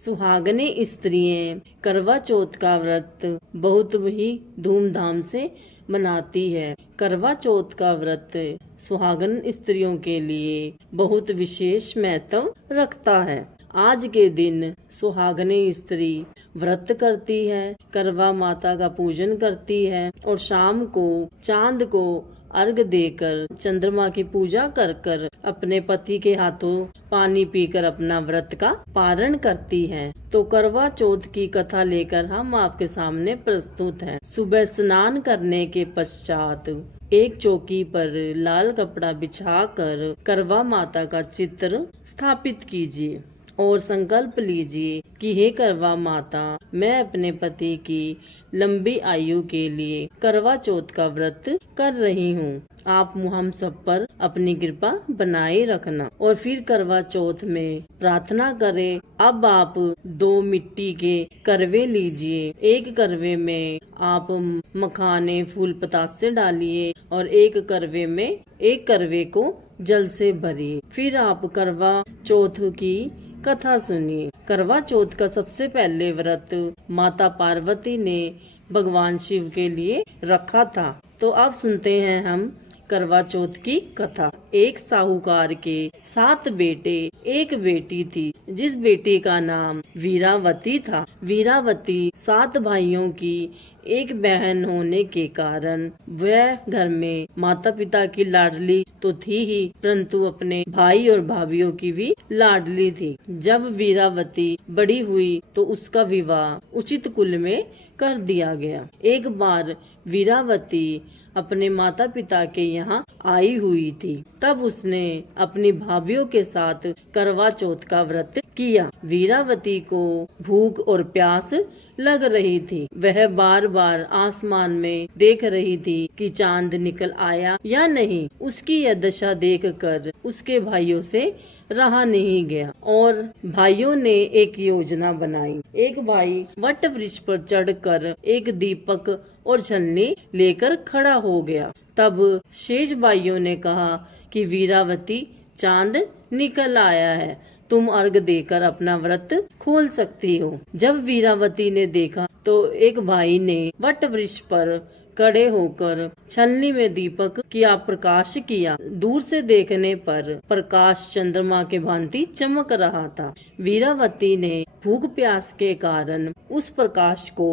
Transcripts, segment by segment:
सुहागने स्त्रियां करवा चौथ का व्रत बहुत ही धूमधाम से मनाती है। करवा चौथ का व्रत सुहागन स्त्रियों के लिए बहुत विशेष महत्व रखता है। आज के दिन सुहागने स्त्री व्रत करती है, करवा माता का पूजन करती है और शाम को चांद को अर्घ देकर चंद्रमा की पूजा कर कर अपने पति के हाथों पानी पीकर अपना व्रत का पारण करती हैं। तो करवा चौथ की कथा लेकर हम आपके सामने प्रस्तुत हैं। सुबह स्नान करने के पश्चात एक चौकी पर लाल कपड़ा बिछाकर करवा माता का चित्र स्थापित कीजिए और संकल्प लीजिए कि हे करवा माता, मैं अपने पति की लंबी आयु के लिए करवा चौथ का व्रत कर रही हूँ। आप हम सब पर अपनी कृपा बनाए रखना। और फिर करवा चौथ में प्रार्थना करें। अब आप 2 मिट्टी के करवे लीजिए। एक करवे में आप मखाने फूल पतासे डालिए और एक करवे को जल से भरिए। फिर आप करवा चौथ की कथा सुनिए। करवा चौथ का सबसे पहले व्रत माता पार्वती ने भगवान शिव के लिए रखा था। तो अब सुनते हैं हम करवा चौथ की कथा। एक साहूकार के 7 बेटे, एक बेटी थी, जिस बेटी का नाम वीरावती था। वीरावती 7 भाइयों की एक बहन होने के कारण वह घर में माता पिता की लाडली तो थी ही, परंतु अपने भाई और भाभीियों की भी लाडली थी। जब वीरावती बड़ी हुई तो उसका विवाह उचित कुल में कर दिया गया। एक बार वीरावती अपने माता पिता के यहाँ आई हुई थी। तब उसने अपनी भाभीियों के साथ करवा चौथ का व्रत किया। वीरावती को भूख और प्यास लग रही थी। वह बार बार आसमान में देख रही थी कि चांद निकल आया या नहीं। उसकी यह दशा देखकर उसके भाइयों से रहा नहीं गया और भाइयों ने एक योजना बनाई। एक भाई वट वृक्ष पर चढ़कर एक दीपक और छलनी लेकर खड़ा हो गया। तब शेष भाइयों ने कहा कि वीरावती, चांद निकल आया है, तुम अर्घ देकर अपना व्रत खोल सकती हो। जब वीरावती ने देखा तो एक भाई ने वट वृक्ष पर खड़े होकर छलनी में दीपक किया प्रकाश किया। दूर से देखने पर प्रकाश चंद्रमा के भांति चमक रहा था। वीरावती ने भूख प्यास के कारण उस प्रकाश को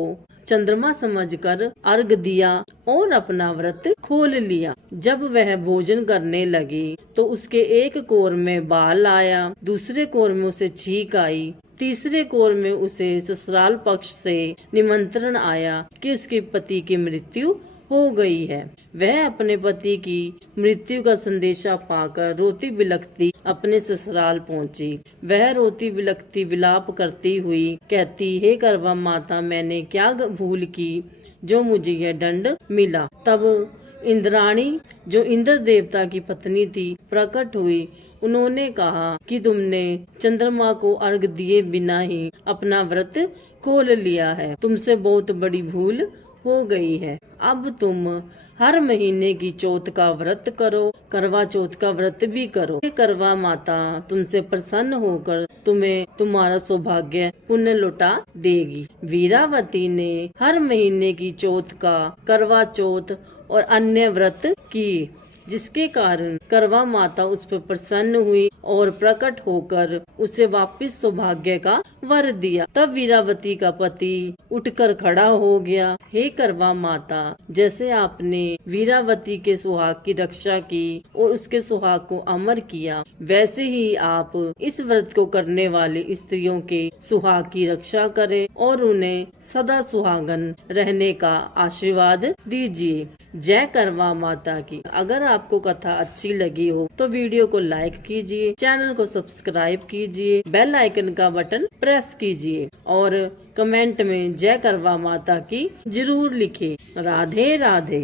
चंद्रमा समझकर अर्घ दिया और अपना व्रत खोल लिया। जब वह भोजन करने लगी तो उसके एक कोर में बाल आया, दूसरे कोर में उसे छींक आई, तीसरे कोर में उसे ससुराल पक्ष से निमंत्रण आया कि उसके पति की मृत्यु हो गई है। वह अपने पति की मृत्यु का संदेशा पाकर रोती बिलखती अपने ससुराल पहुंची। वह रोती बिलखती विलाप करती हुई कहती, हे करवा माता, मैंने क्या भूल की जो मुझे यह दंड मिला। तब इंद्राणी, जो इंद्र देवता की पत्नी थी, प्रकट हुई। उन्होंने कहा कि तुमने चंद्रमा को अर्घ दिए बिना ही अपना व्रत खोल लिया है। तुमसे बहुत बड़ी भूल हो गई है। अब तुम हर महीने की चौथ का व्रत करो, करवा चौथ का व्रत भी करो। करवा माता तुमसे प्रसन्न होकर तुम्हें तुम्हारा सौभाग्य पुण्य लौटा देगी। वीरावती ने हर महीने की चौथ का करवा चौथ और अन्य व्रत किए, जिसके कारण करवा माता उस पर प्रसन्न हुई और प्रकट होकर उसे वापस सौभाग्य का वर दिया। तब वीरावती का पति उठकर खड़ा हो गया। हे करवा माता, जैसे आपने वीरावती के सुहाग की रक्षा की और उसके सुहाग को अमर किया, वैसे ही आप इस व्रत को करने वाली स्त्रियों के सुहाग की रक्षा करें और उन्हें सदा सुहागन रहने का आशीर्वाद दीजिए। जय करवा माता की। अगर आपको कथा अच्छी लगी हो तो वीडियो को लाइक कीजिए, चैनल को सब्सक्राइब कीजिए, बेल आइकन का बटन प्रेस कीजिए और कमेंट में जय करवा माता की जरूर लिखें। राधे राधे।